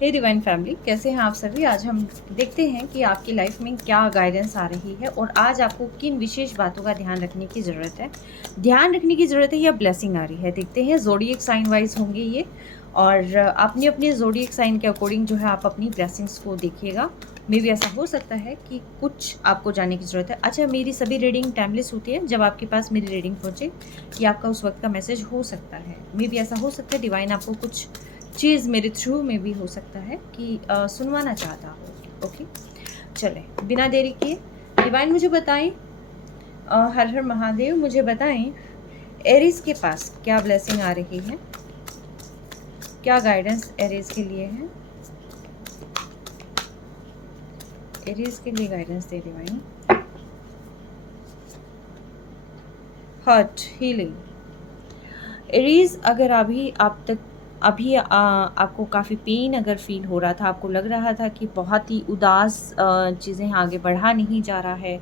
हे divine family, कैसे हैं आप सभी। आज हम देखते हैं कि आपकी लाइफ में क्या गाइडेंस आ रही है और आज आपको किन विशेष बातों का ध्यान रखने की ज़रूरत है या ब्लेसिंग आ रही है। देखते हैं ज़ोडिएक साइन वाइज होंगे ये, और आपने अपने ज़ोडिएक साइन के अकॉर्डिंग जो है आप अपनी ब्लेसिंग्स को देखिएगा। मे भी ऐसा हो सकता है कि कुछ आपको जानने की ज़रूरत है। अच्छा, मेरी सभी रीडिंग टाइमलेस होती है। जब आपके पास मेरी रीडिंग पहुँचे कि आपका उस वक्त का मैसेज हो सकता है। मे भी ऐसा हो सकता है डिवाइन आपको कुछ चीज़ मेरे थ्रू में भी हो सकता है कि सुनवाना चाहता हो। ओके, चलें बिना देरी किए डिवाइन मुझे बताएं, हर हर महादेव मुझे बताएं, एरीज के पास क्या ब्लेसिंग आ रही है, क्या गाइडेंस एरीज के लिए है। एरीज के लिए guidance the divine. Heart healing. Aries, अगर अभी आपको काफ़ी पेन अगर फील हो रहा था, आपको लग रहा था कि बहुत ही उदास चीज़ें आगे बढ़ा नहीं जा रहा है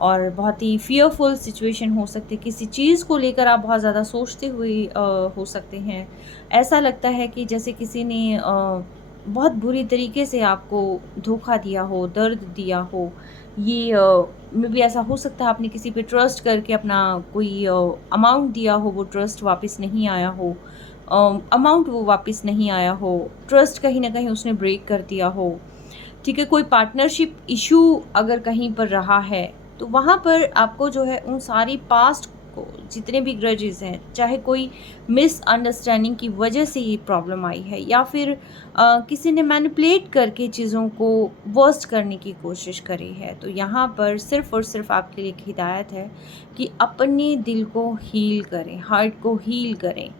और बहुत ही फियरफुल सिचुएशन हो सकती है, किसी चीज़ को लेकर आप बहुत ज़्यादा सोचते हुए हो सकते हैं। ऐसा लगता है कि जैसे किसी ने बहुत बुरी तरीके से आपको धोखा दिया हो, दर्द दिया हो। ये मे बी ऐसा हो सकता है आपने किसी पे ट्रस्ट करके अपना कोई अमाउंट दिया हो, वो ट्रस्ट वापस नहीं आया हो, अमाउंट वो वापस नहीं आया हो, ट्रस्ट कहीं ना कहीं उसने ब्रेक कर दिया हो। ठीक है, कोई पार्टनरशिप इशू अगर कहीं पर रहा है तो वहाँ पर आपको जो है उन सारी पास्ट को, जितने भी ग्रजेस हैं, चाहे कोई मिसअंडरस्टैंडिंग की वजह से ये प्रॉब्लम आई है या फिर किसी ने मैनिपुलेट करके चीज़ों को वर्स्ट करने की कोशिश करी है, तो यहाँ पर सिर्फ़ और सिर्फ आपके लिए एक हिदायत है कि अपने दिल को हील करें, हार्ट को हील करें।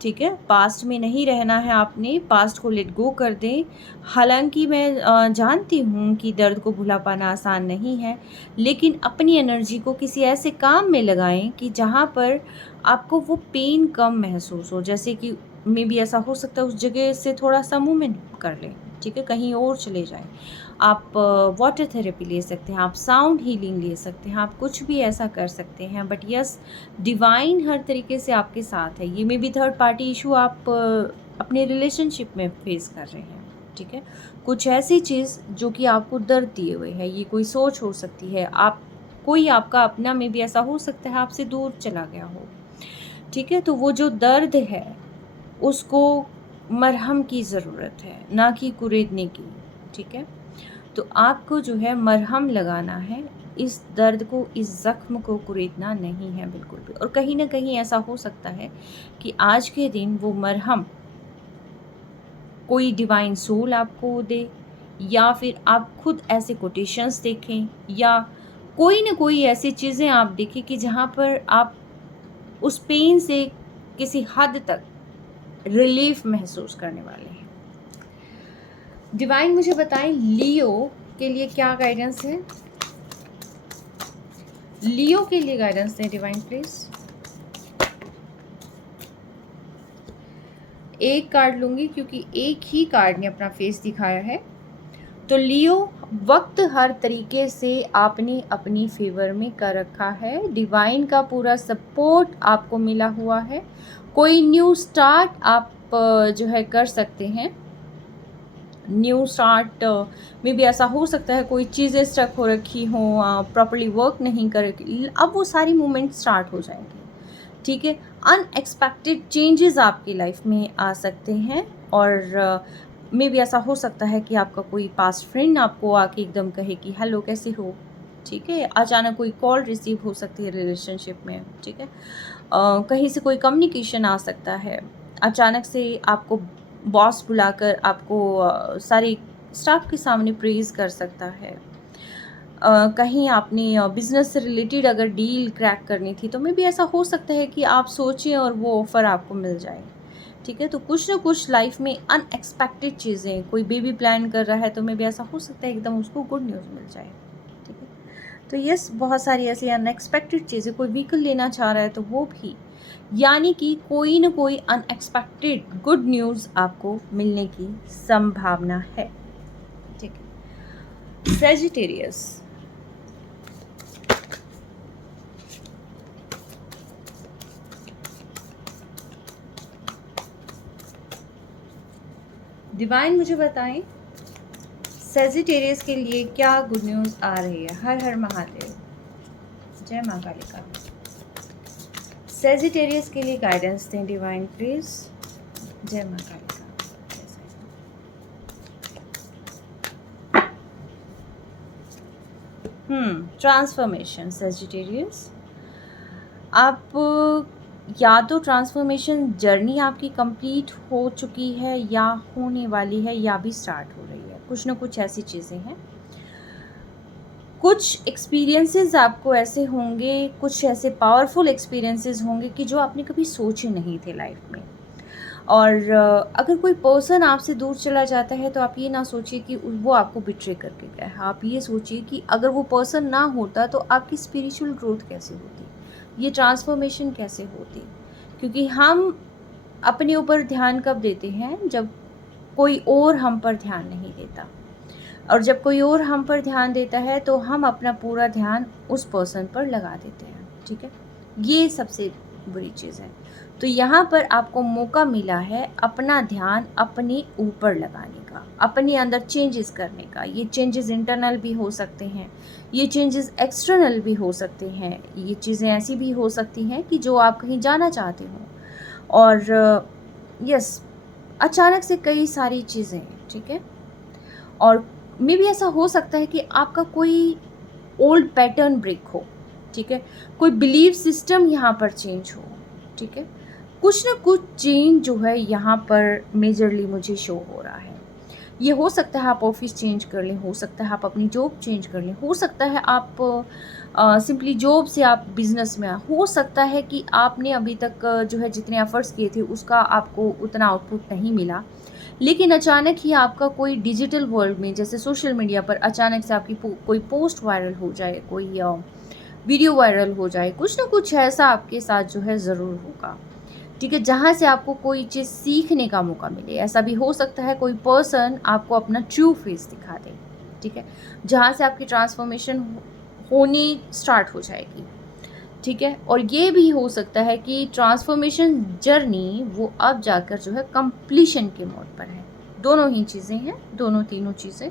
ठीक है, पास्ट में नहीं रहना है आपने, पास्ट को लेट गो कर दें। हालांकि मैं जानती हूँ कि दर्द को भुला पाना आसान नहीं है, लेकिन अपनी एनर्जी को किसी ऐसे काम में लगाएं कि जहाँ पर आपको वो पेन कम महसूस हो। जैसे कि मे बी ऐसा हो सकता है उस जगह से थोड़ा सा मूवमेंट कर लें, ठीक है, कहीं और चले जाएं। आप वाटर थेरेपी ले सकते हैं, आप साउंड हीलिंग ले सकते हैं, आप कुछ भी ऐसा कर सकते हैं। बट यस, डिवाइन हर तरीके से आपके साथ है। ये may be third party issue आप अपने रिलेशनशिप में फेस कर रहे हैं। ठीक है, कुछ ऐसी चीज़ जो कि आपको दर्द दिए हुए है, ये कोई सोच हो सकती है, आप कोई आपका अपना में भी ऐसा हो सकता है आपसे दूर चला गया हो। ठीक है, तो वो जो दर्द है उसको मरहम की ज़रूरत है, ना कि कुरेदने की। ठीक है, तो आपको जो है मरहम लगाना है, इस दर्द को, इस ज़ख्म को कुरेदना नहीं है बिल्कुल भी। और कहीं ना कहीं ऐसा हो सकता है कि आज के दिन वो मरहम कोई डिवाइन सोल आपको दे, या फिर आप खुद ऐसे कोटेशंस देखें, या कोई ना कोई ऐसी चीज़ें आप देखें कि जहाँ पर आप उस पेन से किसी हद तक रिलीफ महसूस करने वाले हैं। डिवाइन मुझे बताएं, लियो के लिए क्या गाइडेंस है। लियो के लिए गाइडेंस दें डिवाइन प्लीज। एक कार्ड लूंगी क्योंकि एक ही कार्ड ने अपना फेस दिखाया है। तो लियो, वक्त हर तरीके से आपने अपनी फेवर में कर रखा है, डिवाइन का पूरा सपोर्ट आपको मिला हुआ है। कोई न्यू स्टार्ट आप जो है कर सकते हैं। न्यू स्टार्ट में भी ऐसा हो सकता है कोई चीज़ें स्टक हो रखी हों, प्रॉपर्ली वर्क नहीं कर रही, अब वो सारी मूवमेंट स्टार्ट हो जाएंगी। ठीक है, अनएक्सपेक्टेड चेंजेस आपकी लाइफ में आ सकते हैं। और मे भी ऐसा हो सकता है कि आपका कोई पास्ट फ्रेंड आपको आके एकदम कहे कि हेलो कैसे हो। ठीक है, अचानक कोई कॉल रिसीव हो सकती है रिलेशनशिप में। ठीक है, कहीं से कोई कम्युनिकेशन आ सकता है, अचानक से आपको बॉस बुलाकर आपको सारे स्टाफ के सामने प्रेज़ कर सकता है। कहीं आपने बिज़नेस से रिलेटेड अगर डील क्रैक करनी थी तो मे बी ऐसा हो सकता है कि आप सोचें और वो ऑफ़र आपको मिल जाए। ठीक है, तो कुछ ना कुछ लाइफ में अनएक्सपेक्टेड चीज़ें, कोई बेबी प्लान कर रहा है तो मे बी ऐसा हो सकता है एकदम उसको गुड न्यूज़ मिल जाए। ठीक है, तो यस, बहुत सारी ऐसी अनएक्सपेक्टेड चीज़ें, कोई व्हीकल लेना चाह रहा है तो वो भी, यानी कि कोई ना कोई अनएक्सपेक्टेड गुड न्यूज़ आपको मिलने की संभावना है। ठीक है, सेजिटेरियस, डिवाइन मुझे बताएं सेजिटेरियस के लिए क्या गुड न्यूज़ आ रही है। हर हर महादेव, जय माँ कालिका। सेजिटेरियस के लिए गाइडेंस दें डिवाइन प्लीज। जय माँ कालिका। ट्रांसफॉर्मेशन सेजिटेरियस, आप या तो ट्रांसफॉर्मेशन जर्नी आपकी कंप्लीट हो चुकी है या होने वाली है या भी स्टार्ट हो रही है, कुछ ना कुछ ऐसी चीज़ें हैं। कुछ एक्सपीरियंसेस आपको ऐसे होंगे, कुछ ऐसे पावरफुल एक्सपीरियंसेस होंगे कि जो आपने कभी सोचे नहीं थे लाइफ में। और अगर कोई पर्सन आपसे दूर चला जाता है तो आप ये ना सोचिए कि वो आपको बिट्रे करके गया है। आप ये सोचिए कि अगर वो पर्सन ना होता तो आपकी स्पिरिचुअल ग्रोथ कैसे होती, ये ट्रांसफॉर्मेशन कैसे होती। क्योंकि हम अपने ऊपर ध्यान कब देते हैं, जब कोई और हम पर ध्यान नहीं देता। और जब कोई और हम पर ध्यान देता है तो हम अपना पूरा ध्यान उस पर्सन पर लगा देते हैं। ठीक है, ये सबसे बुरी चीज़ है। तो यहाँ पर आपको मौका मिला है अपना ध्यान अपने ऊपर लगाने का, अपने अंदर चेंजेस करने का। ये चेंजेस इंटरनल भी हो सकते हैं, ये चेंजेस एक्सटर्नल भी हो सकते हैं, ये चीज़ें ऐसी भी हो सकती हैं कि जो आप कहीं जाना चाहते हो और यस अचानक से कई सारी चीज़ें, ठीक है। और मे भी ऐसा हो सकता है कि आपका कोई ओल्ड पैटर्न ब्रेक हो, ठीक है, कोई बिलीव सिस्टम यहाँ पर चेंज हो, ठीक है। कुछ ना कुछ चेंज जो है यहाँ पर मेजरली मुझे शो हो रहा है। ये हो सकता है आप ऑफिस चेंज कर लें, हो सकता है आप अपनी जॉब चेंज कर लें, हो सकता है आप सिंपली जॉब से आप बिजनेस में हो सकता है कि आपने अभी तक जो है जितने एफर्ट्स किए थे उसका आपको उतना आउटपुट नहीं मिला, लेकिन अचानक ही आपका कोई डिजिटल वर्ल्ड में जैसे सोशल मीडिया पर अचानक से आपकी कोई पोस्ट वायरल हो जाए, कोई वीडियो वायरल हो जाए, कुछ ना कुछ ऐसा आपके साथ जो है ज़रूर होगा, ठीक है, जहाँ से आपको कोई चीज़ सीखने का मौका मिले। ऐसा भी हो सकता है कोई पर्सन आपको अपना ट्रू फेस दिखा दे, ठीक है, जहाँ से आपकी ट्रांसफॉर्मेशन होनी स्टार्ट हो जाएगी, ठीक है। और ये भी हो सकता है कि ट्रांसफॉर्मेशन जर्नी वो अब जाकर जो है कंप्लीशन के मोड पर है। दोनों ही चीज़ें हैं, दोनों तीनों चीज़ें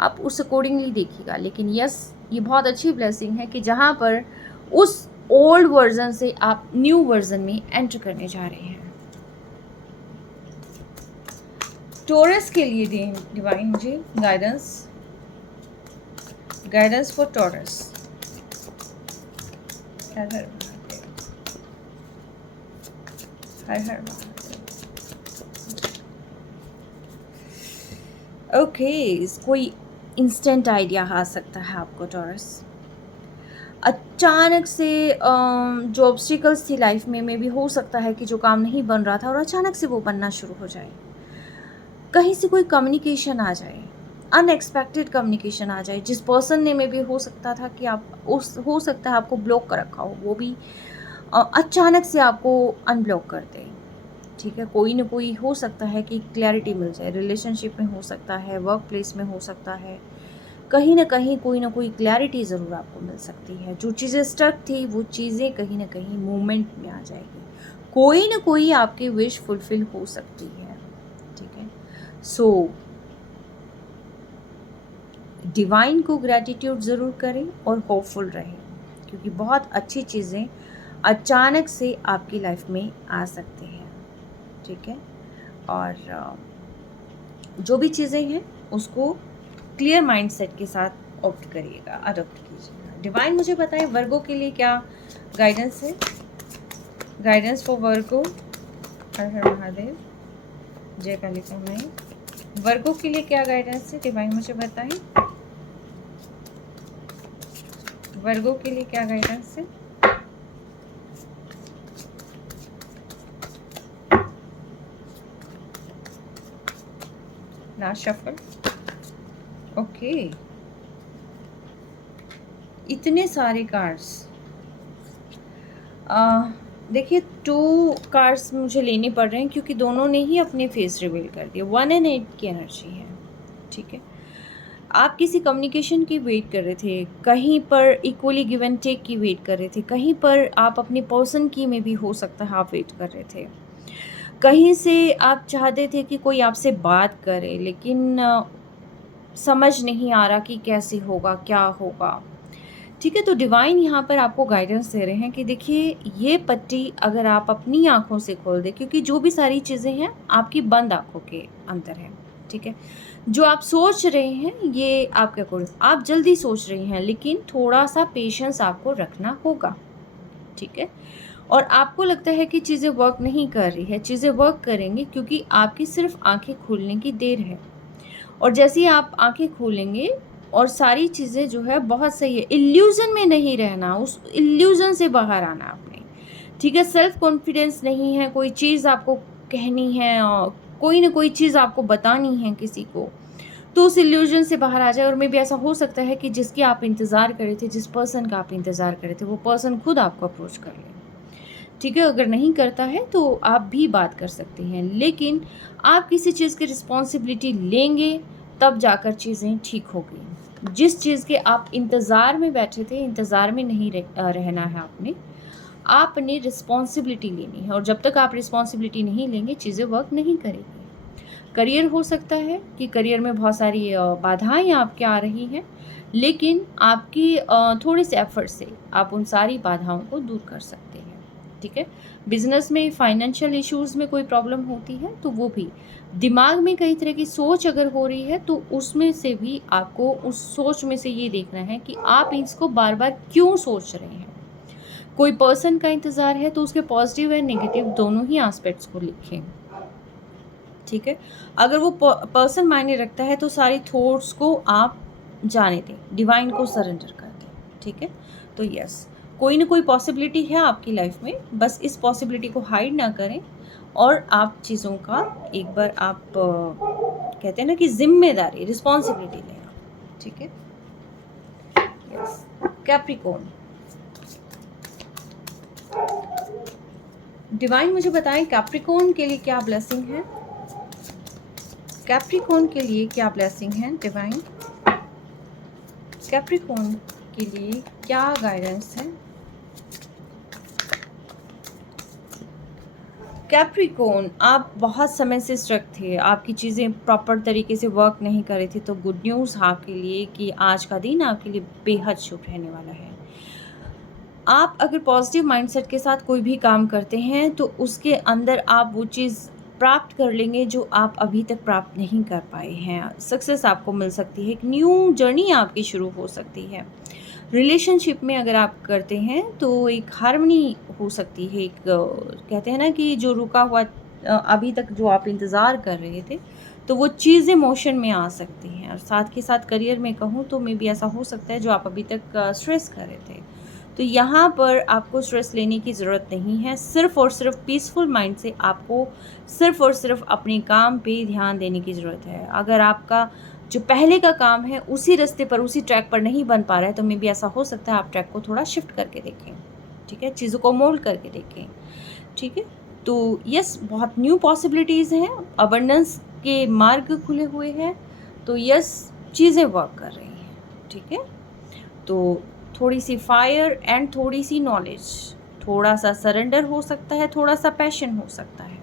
आप उस अकॉर्डिंगली देखिएगा। लेकिन यस, ये बहुत अच्छी ब्लेसिंग है कि जहाँ पर उस ओल्ड वर्जन से आप न्यू वर्जन में एंटर करने जा रहे हैं। टॉरस के लिए दें डिवाइन मुझे guidance, guidance for taurus. Her her Mahadev, her her Mahadev. Okay, कोई इंस्टेंट आइडिया आ सकता है आपको टॉरस। अचानक से जो ऑब्स्टिकल्स थी लाइफ में भी हो सकता है कि जो काम नहीं बन रहा था और अचानक से वो बनना शुरू हो जाए। कहीं से कोई कम्युनिकेशन आ जाए, अनएक्सपेक्टेड कम्युनिकेशन आ जाए, जिस पर्सन ने में भी हो सकता था कि आप हो सकता है आपको ब्लॉक कर रखा हो, वो भी अचानक से आपको अनब्लॉक कर दे, ठीक है। कोई ना कोई हो सकता है कि क्लैरिटी मिल जाए, रिलेशनशिप में हो सकता है, वर्क प्लेस में हो सकता है, कहीं ना कहीं कोई ना कोई क्लैरिटी ज़रूर आपको मिल सकती है। जो चीज़ें स्टक थी वो चीज़ें कहीं ना कहीं मूवमेंट में आ जाएगी, कोई ना कोई आपकी विश फुलफिल हो सकती है, ठीक है। सो डिवाइन को ग्रैटिट्यूड ज़रूर करें और होपफुल रहें, क्योंकि बहुत अच्छी चीज़ें अचानक से आपकी लाइफ में आ सकती हैं, ठीक है। और जो भी चीज़ें हैं उसको क्लियर माइंडसेट के साथ ऑप्ट करिएगा, अडॉप्ट कीजिएगा। डिवाइन मुझे बताएं वर्गो के लिए क्या गाइडेंस है, गाइडेंस फॉर वर्गो। हर हर महादेव, जय कालिका माई। वर्गो के लिए क्या गाइडेंस है डिवाइन मुझे बताएं, वर्गो के लिए क्या गाइडेंस है। Last shuffle, okay. इतने सारे कार्ड्स, देखिए 2 कार्ड्स मुझे लेने पड़ रहे हैं क्योंकि दोनों ने ही अपने फेस रिवील कर दिए। 1 और 8 की एनर्जी है, ठीक है। आप किसी कम्युनिकेशन की वेट कर रहे थे, कहीं पर इक्वली गिव एंड टेक की वेट कर रहे थे, कहीं पर आप अपने पर्सन की में भी हो सकता है आप वेट कर रहे थे। कहीं से आप चाहते थे कि कोई आपसे बात करे, लेकिन समझ नहीं आ रहा कि कैसे होगा, क्या होगा। ठीक है, तो डिवाइन यहाँ पर आपको गाइडेंस दे रहे हैं कि देखिए ये पट्टी अगर आप अपनी आँखों से खोल दें, क्योंकि जो भी सारी चीज़ें हैं आपकी बंद आँखों के अंदर हैं, ठीक है? जो आप सोच रहे हैं ये आपके अकॉर्डिंग आप जल्दी सोच रहे हैं, लेकिन थोड़ा-सा पेशेंस आपको रखना होगा, ठीक है? और आपको लगता है कि चीज़ें वर्क नहीं कर रही है, चीज़ें वर्क करेंगी क्योंकि आपकी सिर्फ़ आँखें खुलने की देर है। और जैसे ही आप आँखें खोलेंगे और सारी चीज़ें जो है बहुत सही है, इल्यूज़न में नहीं रहना, उस इल्यूज़न से बाहर आना आपने, ठीक है? सेल्फ कॉन्फिडेंस नहीं है, कोई चीज़ आपको कहनी है कोई न कोई चीज़ आपको बतानी है किसी को, तो उस इल्यूज़न से बाहर आ जाए। और मेबी ऐसा हो सकता है कि जिसकी आप इंतज़ार कर रहे थे, जिस पर्सन का आप इंतज़ार कर रहे थे, वो पर्सन खुद आपको अप्रोच कर ले, ठीक है? अगर नहीं करता है तो आप भी बात कर सकते हैं, लेकिन आप किसी चीज़ की रिस्पॉन्सिबिलिटी लेंगे तब जाकर चीज़ें ठीक होगी। जिस चीज़ के आप इंतज़ार में बैठे थे, इंतज़ार में नहीं रहना है आपने। आपने रिस्पॉन्सिबिलिटी लेनी है, और जब तक आप रिस्पॉन्सिबिलिटी नहीं लेंगे चीज़ें वर्क नहीं करेंगी। करियर हो सकता है कि करियर में बहुत सारी बाधाएँ आपके आ रही हैं, लेकिन आपकी थोड़े से एफ़र्ट से आप उन सारी बाधाओं को दूर कर सकते हैं, ठीक है? बिज़नेस में फाइनेंशियल इश्यूज़ में कोई प्रॉब्लम होती है तो वो भी, दिमाग में कई तरह की सोच अगर हो रही है तो उसमें से भी आपको उस सोच में से ये देखना है कि आप इसको बार-बार क्यों सोच रहे हैं। कोई पर्सन का इंतज़ार है तो उसके पॉज़िटिव एंड नेगेटिव दोनों ही एस्पेक्ट्स को लिखें, ठीक है? अगर वो पर्सन मायने रखता है तो सारी थॉट्स को आप जाने दें, डिवाइन को सरेंडर कर दें, ठीक है? तो यस, कोई ना कोई पॉसिबिलिटी है आपकी लाइफ में, बस इस पॉसिबिलिटी को हाइड ना करें और आप चीज़ों का एक बार आप कहते हैं ना कि ज़िम्मेदारी, रिस्पॉन्सिबिलिटी लें आप, ठीक है? यस, कैप्रिकॉर्न, डिवाइन मुझे बताएं कैप्रिकॉर्न के लिए क्या ब्लेसिंग है? कैप्रिकॉर्न के लिए क्या ब्लेसिंग है डिवाइन? कैप्रिकॉर्न के लिए क्या गाइडेंस है? कैप्रिकॉर्न, आप बहुत समय से स्ट्रक थे, आपकी चीज़ें प्रॉपर तरीके से वर्क नहीं कर रही थी, तो गुड न्यूज़ आपके लिए कि आज का दिन आपके लिए बेहद शुभ रहने वाला है। आप अगर पॉजिटिव माइंडसेट के साथ कोई भी काम करते हैं तो उसके अंदर आप वो चीज़ प्राप्त कर लेंगे जो आप अभी तक प्राप्त नहीं कर पाए हैं। सक्सेस आपको मिल सकती है, एक न्यू जर्नी आपकी शुरू हो सकती है। रिलेशनशिप में अगर आप करते हैं तो एक हार्मनी हो सकती है, एक कहते हैं ना कि जो रुका हुआ अभी तक जो आप इंतज़ार कर रहे थे, तो वो चीज़ें मोशन में आ सकती हैं। और साथ के साथ करियर में कहूँ तो मे बी ऐसा हो सकता है जो आप अभी तक स्ट्रेस कर रहे थे, तो यहाँ पर आपको स्ट्रेस लेने की ज़रूरत नहीं है। सिर्फ़ और सिर्फ पीसफुल माइंड से आपको सिर्फ़ और सिर्फ अपने काम पे ध्यान देने की ज़रूरत है। अगर आपका जो पहले का काम है उसी रास्ते पर, उसी ट्रैक पर नहीं बन पा रहा है, तो मे बी ऐसा हो सकता है आप ट्रैक को थोड़ा शिफ्ट करके देखें, ठीक है? चीज़ों को मोल्ड करके देखें, ठीक है? तो यस, बहुत न्यू पॉसिबिलिटीज़ हैं, अबंडेंस के मार्ग खुले हुए हैं, तो यस, चीज़ें वर्क कर रही हैं, ठीक है? तो थोड़ी सी फायर एंड थोड़ी सी नॉलेज, थोड़ा सा सरेंडर हो सकता है, थोड़ा सा पैशन हो सकता है,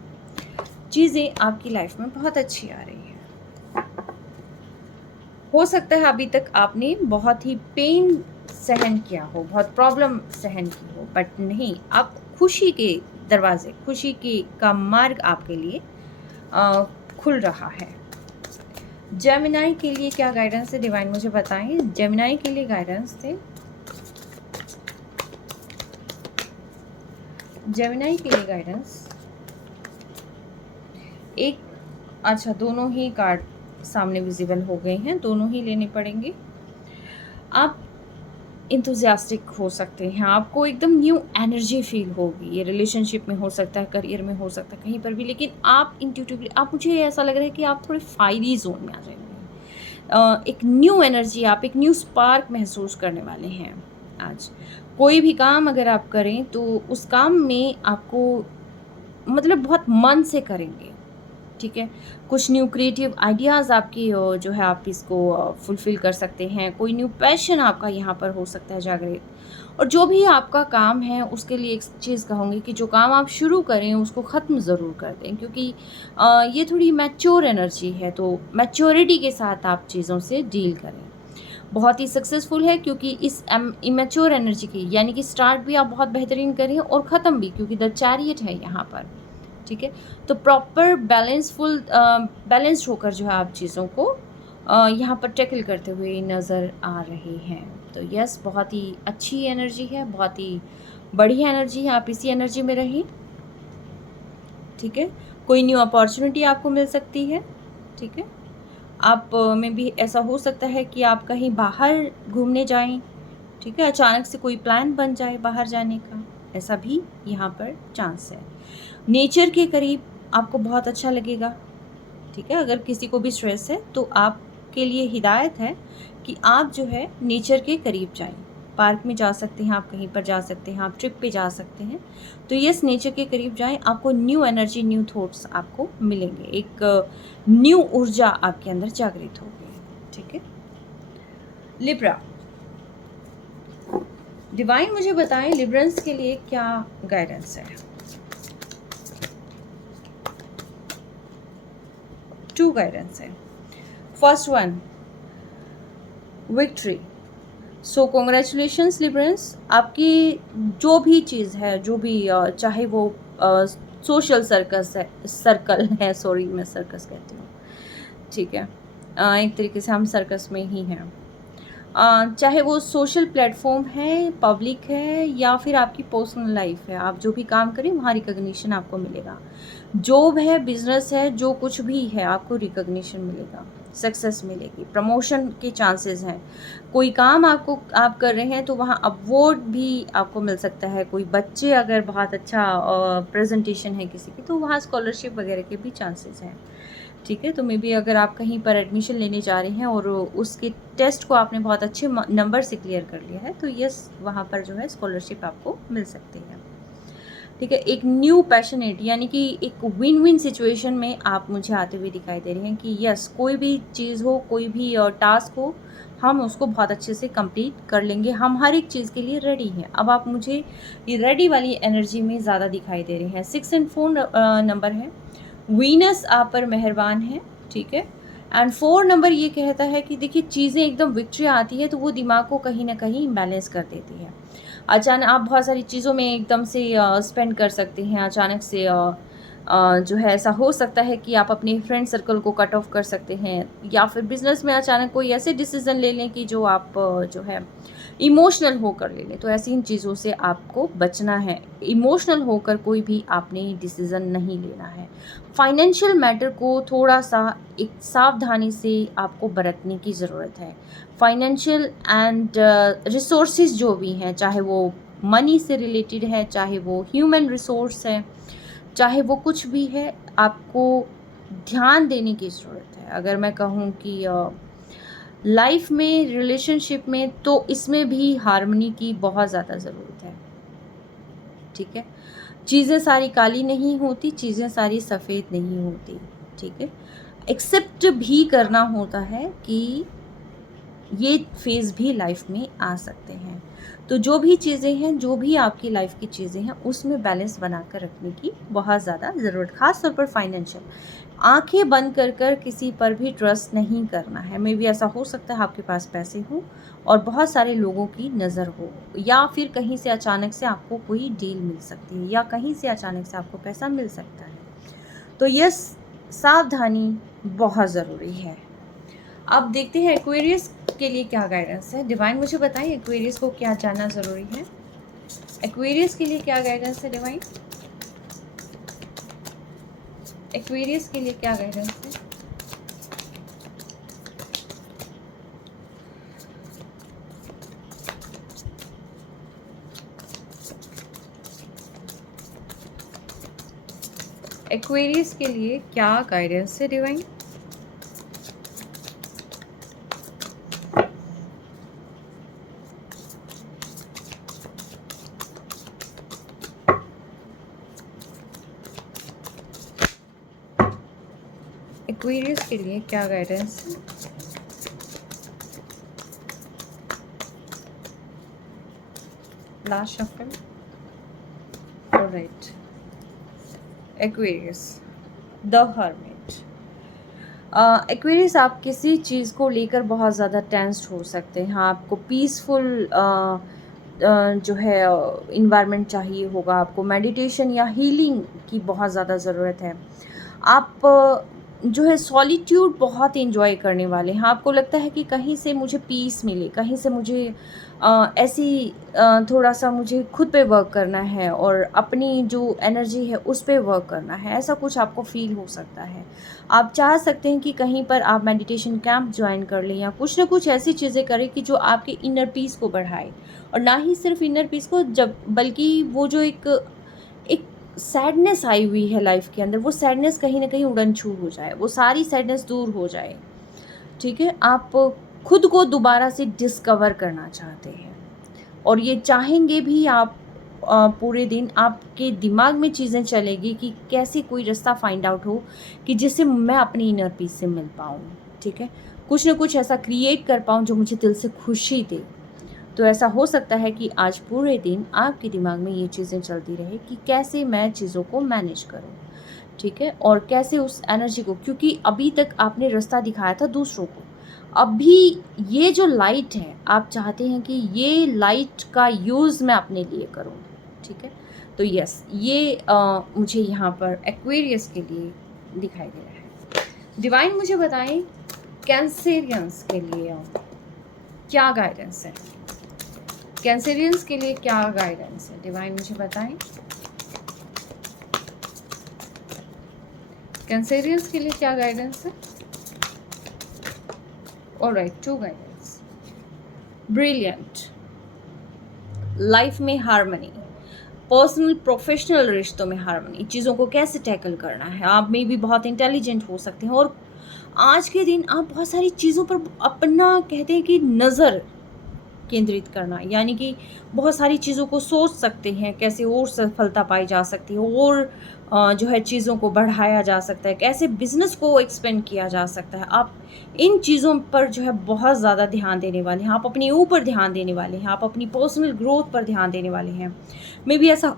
चीज़ें आपकी लाइफ में बहुत अच्छी आ रही है। हो सकता है अभी तक आपने बहुत ही पेन सहन किया हो, बहुत प्रॉब्लम सहन की हो, बट नहीं, अब खुशी के दरवाजे, खुशी के का मार्ग आपके लिए खुल रहा है। जेमिनाई के लिए क्या गाइडेंस है डिवाइन, मुझे बताएं। जेमिनाई के लिए गाइडेंस थे, जेमिनाई के लिए गाइडेंस एक, अच्छा, दोनों ही कार्ड सामने विजिबल हो गए हैं, दोनों ही लेने पड़ेंगे। आप इंथुजियास्टिक हो सकते हैं, आपको एकदम न्यू एनर्जी फील होगी, ये रिलेशनशिप में हो सकता है, करियर में हो सकता है, कहीं पर भी, लेकिन आप इंट्यूटिवली, आप, मुझे ऐसा लग रहा है कि आप थोड़े फायरी जोन में आ जाएंगे। एक न्यू एनर्जी, आप एक न्यू स्पार्क महसूस करने वाले हैं आज। कोई भी काम अगर आप करें तो उस काम में आपको मतलब बहुत मन से करेंगे, ठीक है? कुछ न्यू क्रिएटिव आइडियाज़ आपकी जो है आप इसको फुलफ़िल कर सकते हैं। कोई न्यू पैशन आपका यहाँ पर हो सकता है जागृत, और जो भी आपका काम है उसके लिए एक चीज़ कहूँगी कि जो काम आप शुरू करें उसको ख़त्म ज़रूर कर दें, क्योंकि ये थोड़ी मैच्योर एनर्जी है, तो मैच्योरिटी के साथ आप चीज़ों से डील करें। बहुत ही सक्सेसफुल है, क्योंकि इस इमैच्योर एनर्जी की यानी कि स्टार्ट भी आप बहुत बेहतरीन करें और ख़त्म भी, क्योंकि द चैरियट है यहाँ पर, ठीक है। तो प्रॉपर बैलेंस्ड होकर जो है आप चीज़ों को यहाँ पर टैकल करते हुए नज़र आ रहे हैं। तो यस, बहुत ही अच्छी एनर्जी है, बहुत ही बढ़िया एनर्जी है, आप इसी एनर्जी में रहें, ठीक है। कोई न्यू अपॉर्चुनिटी आपको मिल सकती है, ठीक है। आप में भी ऐसा हो सकता है कि आप कहीं बाहर घूमने जाएं, ठीक है, अचानक से कोई प्लान बन जाए बाहर जाने का, ऐसा भी यहाँ पर चांस है। नेचर के करीब आपको बहुत अच्छा लगेगा, ठीक है। अगर किसी को भी स्ट्रेस है तो आपके लिए हिदायत है कि आप जो है नेचर के करीब जाएं। पार्क में जा सकते हैं, आप कहीं पर जा सकते हैं, आप ट्रिप पे जा सकते हैं। तो यस, नेचर के करीब जाएं, आपको न्यू एनर्जी, न्यू थॉट्स आपको मिलेंगे, एक न्यू ऊर्जा आपके अंदर जागृत होगी, ठीक है। लिब्रा, डिवाइन मुझे बताएं लिब्रंस के लिए क्या गाइडेंस है। 2 गाइडेंस है। First one, victory. सो कॉन्ग्रेचुलेशंस लिब्रंस, आपकी जो भी चीज़ है, जो भी चाहे वो सोशल सर्कल है, सॉरी मैं सर्कस कहती हूँ, ठीक है। एक तरीके से हम सर्कस में ही हैं। चाहे वो सोशल प्लेटफॉर्म है, पब्लिक है, या फिर आपकी पर्सनल लाइफ है, आप जो भी काम करें वहाँ रिकॉग्निशन आपको मिलेगा। जॉब है, बिजनेस है, जो कुछ भी है, आपको रिकॉग्निशन मिलेगा, सक्सेस मिलेगी, प्रमोशन के चांसेस हैं। कोई काम आप कर रहे हैं तो वहाँ अवार्ड भी आपको मिल सकता है। कोई बच्चे अगर बहुत अच्छा प्रेजेंटेशन है किसी की, तो वहाँ स्कॉलरशिप वगैरह के भी चांसेस हैं, ठीक है। तो मे बी अगर आप कहीं पर एडमिशन लेने जा रहे हैं और उसके टेस्ट को आपने बहुत अच्छे नंबर से क्लियर कर लिया है, तो यस, वहाँ पर जो है स्कॉलरशिप आपको मिल सकती है, ठीक है। एक न्यू पैशनेट यानी कि एक विन विन सिचुएशन में आप मुझे आते हुए दिखाई दे रहे हैं कि यस, कोई भी चीज़ हो, कोई भी टास्क हो, हम उसको बहुत अच्छे से कंप्लीट कर लेंगे, हम हर एक चीज़ के लिए रेडी हैं। अब आप मुझे ये रेडी वाली एनर्जी में ज़्यादा दिखाई दे रहे हैं। 6 एंड 4 नंबर है, वीनस आप पर मेहरबान है, ठीक है। एंड 4 नंबर ये कहता है कि देखिए, चीज़ें एकदम विक्ट्री आती है तो वो दिमाग को कहीं ना कहीं बैलेंस कर देती है। अचानक आप बहुत सारी चीज़ों में एकदम से स्पेंड कर सकते हैं, अचानक से जो है ऐसा हो सकता है कि आप अपने फ्रेंड सर्कल को कट ऑफ कर सकते हैं, या फिर बिजनेस में अचानक कोई ऐसे डिसीजन ले लें कि जो आप जो है इमोशनल होकर ले लें। तो ऐसी इन चीज़ों से आपको बचना है, इमोशनल होकर कोई भी आपने डिसीज़न नहीं लेना है। फाइनेंशियल मैटर को थोड़ा सा एक सावधानी से आपको बरतने की ज़रूरत है। फाइनेंशियल एंड रिसोर्सेज जो भी हैं, चाहे वो मनी से रिलेटेड है, चाहे वो ह्यूमन रिसोर्स है, चाहे वो कुछ भी है, आपको ध्यान देने की ज़रूरत है। अगर मैं कहूँ कि लाइफ में, रिलेशनशिप में, तो इसमें भी हार्मनी की बहुत ज़्यादा ज़रूरत है, ठीक है। चीज़ें सारी काली नहीं होती, चीज़ें सारी सफ़ेद नहीं होती, ठीक है। एक्सेप्ट भी करना होता है कि ये फेज़ भी लाइफ में आ सकते हैं। तो जो भी चीज़ें हैं, जो भी आपकी लाइफ की चीज़ें हैं, उसमें बैलेंस बना कर रखने की बहुत ज़्यादा ज़रूरत, ख़ास तौर पर फाइनेंशियल। आंखें बंद कर कर किसी पर भी ट्रस्ट नहीं करना है। मे बी ऐसा हो सकता है आपके पास पैसे हों और बहुत सारे लोगों की नज़र हो, या फिर कहीं से अचानक से आपको कोई डील मिल सकती है, या कहीं से अचानक से आपको पैसा मिल सकता है। तो यस, सावधानी बहुत ज़रूरी है। अब देखते हैं एक्वेरियस के लिए क्या गाइडेंस है। डिवाइन मुझे बताएं एक्वेरियस को क्या जानना ज़रूरी है। एक्वेरियस के लिए क्या गाइडेंस है डिवाइन? एक्वेरियस के लिए क्या गाइडेंस है? एक्वेरियस के लिए क्या गाइडेंस है डिवाइन? एक्वेरियस के लिए क्या गाइडेंस है? Last shuffle. Alright, Aquarius, the hermit. Aquarius, आप किसी चीज़ को लेकर बहुत ज़्यादा टेंस्ड हो सकते हैं। हाँ, आपको पीसफुल जो है इन्वायरमेंट चाहिए होगा, आपको मेडिटेशन या हीलिंग की बहुत ज़्यादा ज़रूरत है। आप जो है सॉलिट्यूड बहुत एंजॉय करने वाले हैं। आपको लगता है कि कहीं से मुझे पीस मिले, कहीं से मुझे ऐसी थोड़ा सा मुझे खुद पे वर्क करना है और अपनी जो एनर्जी है उस पे वर्क करना है, ऐसा कुछ आपको फील हो सकता है। आप चाह सकते हैं कि कहीं पर आप मेडिटेशन कैंप ज्वाइन कर लें या कुछ ना कुछ ऐसी चीज़ें करें कि जो आपके इनर पीस को बढ़ाए, और ना ही सिर्फ इनर पीस को, जब बल्कि वो जो एक एक सैडनेस आई हुई है लाइफ के अंदर, वो सैडनेस कहीं ना कहीं उड़न छू हो जाए, वो सारी सैडनेस दूर हो जाए। ठीक है, आप खुद को दोबारा से डिस्कवर करना चाहते हैं और ये चाहेंगे भी आप। पूरे दिन आपके दिमाग में चीज़ें चलेगी कि कैसे कोई रास्ता फाइंड आउट हो कि जिससे मैं अपनी इनर पीस से मिल पाऊँ। ठीक है, कुछ ना कुछ ऐसा क्रिएट कर पाऊँ जो मुझे दिल से खुशी दे। तो ऐसा हो सकता है कि आज पूरे दिन आपके दिमाग में ये चीज़ें चलती रहे कि कैसे मैं चीज़ों को मैनेज करूँ। ठीक है, और कैसे उस एनर्जी को, क्योंकि अभी तक आपने रास्ता दिखाया था दूसरों को, अभी ये जो लाइट है आप चाहते हैं कि ये लाइट का यूज़ मैं अपने लिए करूँ। ठीक है, तो यस, ये मुझे यहाँ पर एक्वेरियस के लिए दिखाई दे रहा है। डिवाइन मुझे बताएं कैंसेरियंस के लिए क्या गाइडेंस है, कैंसेरियंस के लिए क्या गाइडेंस है, डिवाइन मुझे बताएं कैंसेरियंस के लिए क्या गाइडेंस है। Alright, 2 guidance. ब्रिलियंट, लाइफ में हार्मनी, पर्सनल प्रोफेशनल रिश्तों में हार्मनी, चीज़ों को कैसे टैकल करना है। आप में भी बहुत इंटेलिजेंट हो सकते हैं और आज के दिन आप बहुत सारी चीज़ों पर अपना कहते हैं कि नज़र केंद्रित करना, यानी कि बहुत सारी चीज़ों को सोच सकते हैं, कैसे और सफलता पाई जा सकती है और जो है चीज़ों को बढ़ाया जा सकता है, कैसे बिज़नेस को एक्सपेंड किया जा सकता है। आप इन चीज़ों पर जो है बहुत ज़्यादा ध्यान देने वाले हैं, आप अपने ऊपर ध्यान देने वाले हैं, आप अपनी पर्सनल ग्रोथ पर ध्यान देने वाले हैं। मे बी ऐसा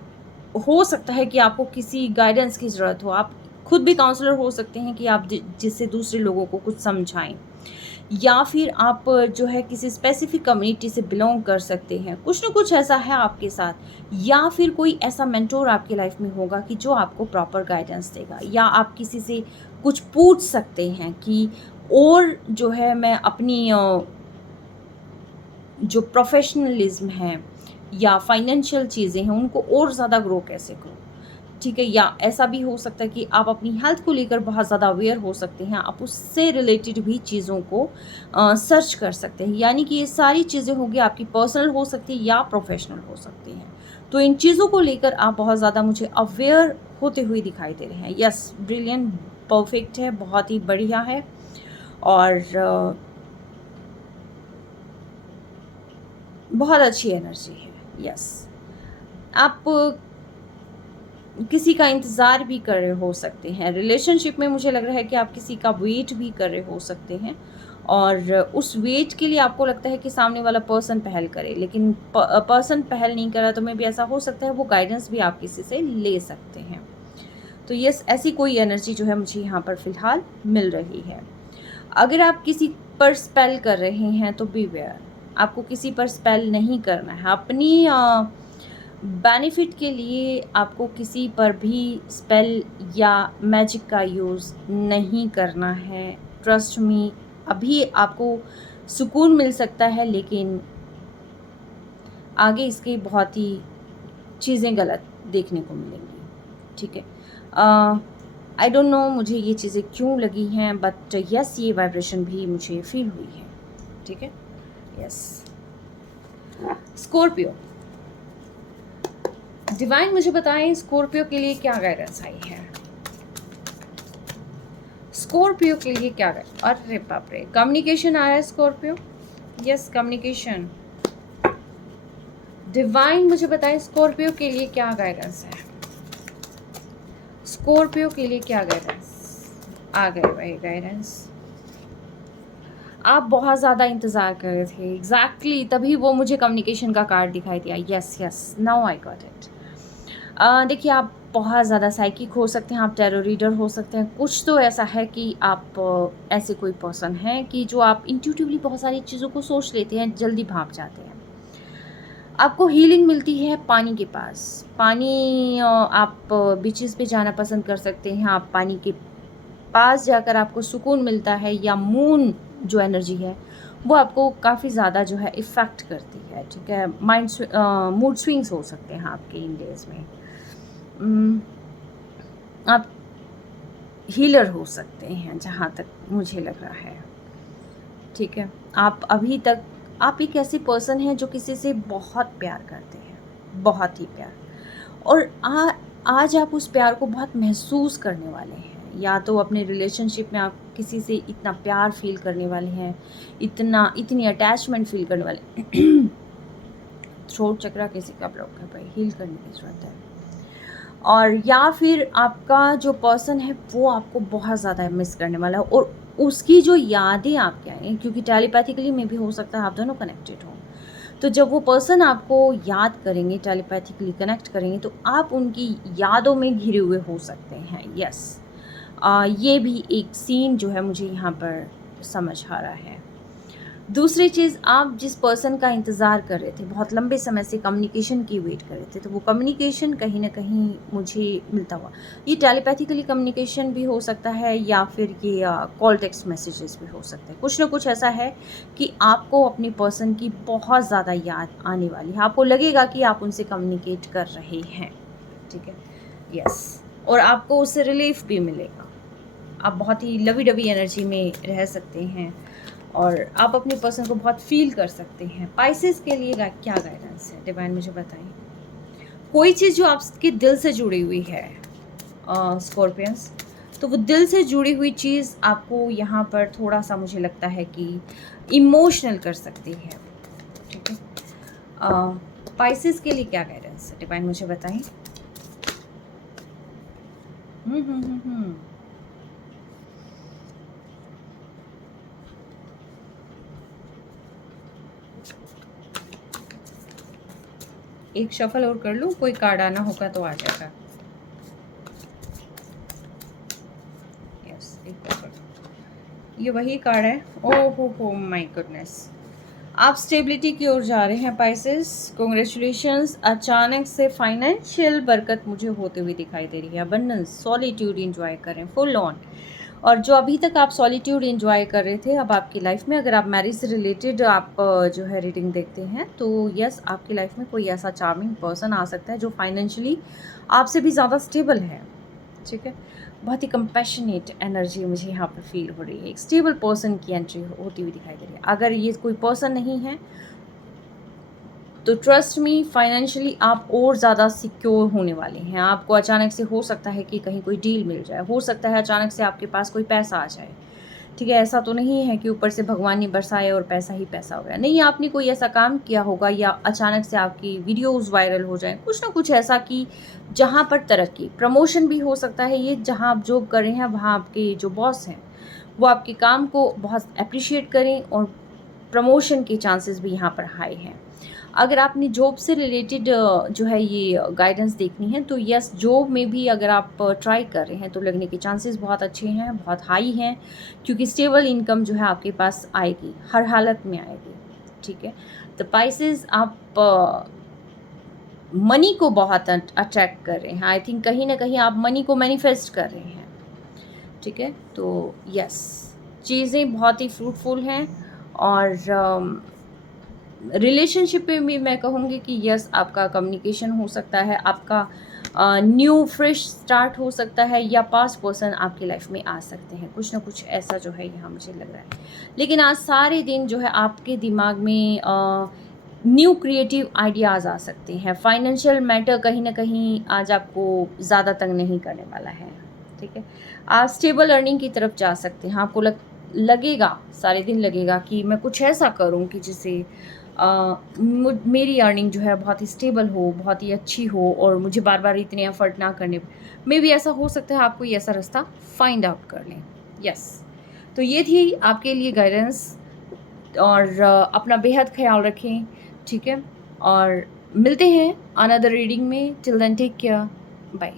हो सकता है कि आपको किसी गाइडेंस की ज़रूरत हो, आप खुद भी काउंसलर हो सकते हैं कि आप जिससे दूसरे लोगों को कुछ समझाएं, या फिर आप जो है किसी स्पेसिफिक कम्युनिटी से बिलोंग कर सकते हैं, कुछ ना कुछ ऐसा है आपके साथ, या फिर कोई ऐसा मेंटोर आपकी लाइफ में होगा कि जो आपको प्रॉपर गाइडेंस देगा, या आप किसी से कुछ पूछ सकते हैं कि और जो है मैं अपनी जो प्रोफेशनलिज्म है या फाइनेंशियल चीज़ें हैं उनको और ज़्यादा ग्रो कैसे करूँ। ठीक है, या ऐसा भी हो सकता है कि आप अपनी हेल्थ को लेकर बहुत ज़्यादा अवेयर हो सकते हैं, आप उससे रिलेटेड भी चीज़ों को सर्च कर सकते हैं, यानी कि ये सारी चीज़ें होंगी आपकी पर्सनल हो सकती है या प्रोफेशनल हो सकती हैं। तो इन चीज़ों को लेकर आप बहुत ज़्यादा मुझे अवेयर होते हुए दिखाई दे रहे हैं। यस, ब्रिलियंट, परफेक्ट है, बहुत ही बढ़िया है। और बहुत अच्छी एनर्जी है। यस, आप किसी का इंतज़ार भी कर रहे हो सकते हैं। रिलेशनशिप में मुझे लग रहा है कि आप किसी का वेट भी कर रहे हो सकते हैं और उस वेट के लिए आपको लगता है कि सामने वाला पर्सन पहल करे, लेकिन पर्सन पहल नहीं करा तो मैं भी ऐसा हो सकता है वो गाइडेंस भी आप किसी से ले सकते हैं। तो यस, ऐसी कोई एनर्जी जो है मुझे यहाँ पर फ़िलहाल मिल रही है। अगर आप किसी पर स्पेल कर रहे हैं तो बीवेयर, आपको किसी पर स्पेल नहीं करना है। अपनी बेनिफिट के लिए आपको किसी पर भी स्पेल या मैजिक का यूज़ नहीं करना है। ट्रस्ट मी, अभी आपको सुकून मिल सकता है लेकिन आगे इसके बहुत ही चीज़ें गलत देखने को मिलेंगी। ठीक है, आई डोंट नो मुझे ये चीज़ें क्यों लगी हैं, बट यस, ये वाइब्रेशन भी मुझे फील हुई है। ठीक है, यस। स्कॉर्पियो, डिवाइन मुझे बताएं स्कॉर्पियो के लिए क्या गाइडेंस आई है। स्कॉर्पियो के लिए क्या गाइडेंस, अरे बाप रे, कम्युनिकेशन आ रहा है स्कॉर्पियो। Yes, communication. डिवाइन मुझे बताएं स्कॉर्पियो के लिए क्या गाइडेंस है। स्कॉर्पियो के लिए क्या गाइडेंस आ गए भाई, गाइडेंस। आप बहुत ज़्यादा इंतज़ार कर रहे थे, एग्ज़ैक्टली तभी वो मुझे कम्युनिकेशन का कार्ड दिखाई दिया। Yes, yes, now I got it. देखिए, आप बहुत ज़्यादा साइकिक हो सकते हैं, आप टैरो रीडर हो सकते हैं, कुछ तो ऐसा है कि आप ऐसे कोई पर्सन हैं कि जो आप इंट्यूटिवली बहुत सारी चीज़ों को सोच लेते हैं, जल्दी भाग जाते हैं। आपको हीलिंग मिलती है पानी के पास। पानी, आप बीचेज़ पे जाना पसंद कर सकते हैं, आप पानी के पास जाकर आपको सुकून मिलता है, या मून जो एनर्जी है वो आपको काफ़ी ज़्यादा जो है इफ़ेक्ट करती है, ठीक है। मूड स्विंग्स हो सकते हैं आपके इन डेज़ में। उम, आप हीलर हो सकते हैं जहाँ तक मुझे लग रहा है, ठीक है। आप अभी तक आप एक ऐसे पर्सन हैं जो किसी से बहुत प्यार करते हैं, बहुत ही प्यार, और आज आप उस प्यार को बहुत महसूस करने वाले हैं। या तो अपने रिलेशनशिप में आप किसी से इतना प्यार फ़ील करने वाले हैं, इतनी अटैचमेंट फ़ील करने वाले थ्रोट चक्रा किसी का ब्लॉक है भाई, हील करने की ज़रूरत है। और या फिर आपका जो पर्सन है वो आपको बहुत ज़्यादा मिस करने वाला है, और उसकी जो यादें आपके आएँ, क्योंकि टेलीपैथिकली में भी हो सकता है आप दोनों कनेक्टेड हों। तो जब वो पर्सन आपको याद करेंगे, टेलीपैथिकली कनेक्ट करेंगे, तो आप उनकी यादों में घिरे हुए हो सकते हैं। यस, ये भी एक सीन जो है मुझे यहाँ पर समझ आ रहा है। दूसरी चीज़, आप जिस पर्सन का इंतज़ार कर रहे थे, बहुत लंबे समय से कम्युनिकेशन की वेट कर रहे थे, तो वो कम्युनिकेशन कहीं न कहीं मुझे मिलता हुआ, ये टेलीपैथिकली कम्युनिकेशन भी हो सकता है, या फिर ये कॉल टेक्स्ट मैसेजेस भी हो सकते हैं। कुछ ना कुछ ऐसा है कि आपको अपनी पर्सन की बहुत ज़्यादा याद आने वाली है। आपको लगेगा कि आप उनसे कम्युनिकेट कर रहे हैं, ठीक है? यस, और आपको उससे रिलीफ़ भी मिलेगा। आप बहुत ही लवी-डवी एनर्जी में रह सकते हैं, और आप अपने पर्सन को बहुत फ़ील कर सकते हैं। पाइसेस के लिए क्या गाइडेंस है? डिवाइन मुझे बताएँ। कोई चीज़ जो आपके दिल से जुड़ी हुई है, स्कॉर्पियंस, तो वो दिल से जुड़ी हुई चीज़ आपको यहाँ पर थोड़ा-सा मुझे लगता है कि इमोशनल कर सकती है, ठीक है? पाइसेस के लिए क्या गाइडेंस है? डिवाइन मुझे बताएँ। हुँ, हुँ, हुँ, हुँ। एक शफ़ल और कर लूँ? कोई कार्ड आना होगा तो आ जाएगा। यस, एक और कर दो। ये वही कार्ड है। ओह हो माय गुडनेस! आप स्टेबिलिटी की ओर जा रहे हैं पाइसेस, कांग्रेचुलेशंस। अचानक से फाइनेंशियल बरकत मुझे होते हुए दिखाई दे रही है। अबंडेंस, सॉलिट्यूड एंजॉय करें फुल ऑन। और जो अभी तक आप सॉलिट्यूड एंजॉय कर रहे थे, अब आपकी लाइफ में, अगर आप मैरिज से रिलेटेड आप जो है रीडिंग देखते हैं, तो यस, आपकी लाइफ में कोई ऐसा चार्मिंग पर्सन आ सकता है जो फाइनेंशियली आपसे भी ज़्यादा स्टेबल है, ठीक है। बहुत ही कंपैशनेट एनर्जी मुझे यहाँ पर फील हो रही है। एक स्टेबल पर्सन की एंट्री होती हुई दिखाई दे रही है। अगर ये कोई पर्सन नहीं है, तो ट्रस्ट मी, फाइनेंशियली आप और ज़्यादा सिक्योर होने वाले हैं। आपको अचानक से हो सकता है कि कहीं कोई डील मिल जाए, हो सकता है अचानक से आपके पास कोई पैसा आ जाए, ठीक है। ऐसा तो नहीं है कि ऊपर से भगवान ने बरसाए और पैसा ही पैसा हो गया। नहीं, आपने कोई ऐसा काम किया होगा, या अचानक से आपकी वीडियोज़ वायरल हो जाएँ, कुछ ना कुछ ऐसा कि जहाँ पर तरक्की, प्रमोशन भी हो सकता है ये, जहाँ आप जॉब कर रहे हैं, वहाँ आपके जो बॉस हैं, वो आपके काम को बहुत एप्रिशिएट करें, और प्रमोशन के चांसेस भी यहाँ पर हाई हैं। अगर आपने जॉब से रिलेटेड जो है ये गाइडेंस देखनी है, तो यस, जॉब में भी अगर आप ट्राई कर रहे हैं तो लगने के चांसेस बहुत अच्छे हैं, बहुत हाई हैं, क्योंकि स्टेबल इनकम जो है आपके पास आएगी, हर हालत में आएगी, ठीक है। तो पाइसेस, आप मनी को बहुत अट्रैक्ट कर रहे हैं। आई थिंक कहीं ना कहीं आप मनी को मैनिफेस्ट कर रहे हैं, ठीक है। तो यस, चीज़ें बहुत ही फ्रूटफुल हैं, और रिलेशनशिप में भी मैं कहूँगी कि यस, आपका कम्युनिकेशन हो सकता है, आपका न्यू फ्रेश स्टार्ट हो सकता है, या पास्ट पर्सन आपकी लाइफ में आ सकते हैं। कुछ ना कुछ ऐसा जो है यहाँ मुझे लग रहा है। लेकिन आज सारे दिन जो है आपके दिमाग में न्यू क्रिएटिव आइडियाज़ आ सकते हैं। फाइनेंशियल मैटर कहीं ना कहीं आज आपको ज़्यादा तंग नहीं करने वाला है, ठीक है। आप स्टेबल अर्निंग की तरफ जा सकते हैं। आपको लगेगा, सारे दिन लगेगा कि मैं कुछ ऐसा करूं कि जिससे मेरी अर्निंग जो है बहुत ही स्टेबल हो, बहुत ही अच्छी हो, और मुझे बार बार इतने एफर्ट ना करने में भी ऐसा हो सकता है। आप कोई ऐसा रास्ता फाइंड आउट कर लें। यस, तो ये थी आपके लिए गाइडेंस। और अपना बेहद ख़्याल रखें, ठीक है? और मिलते हैं अनदर रीडिंग में, till then take care, bye.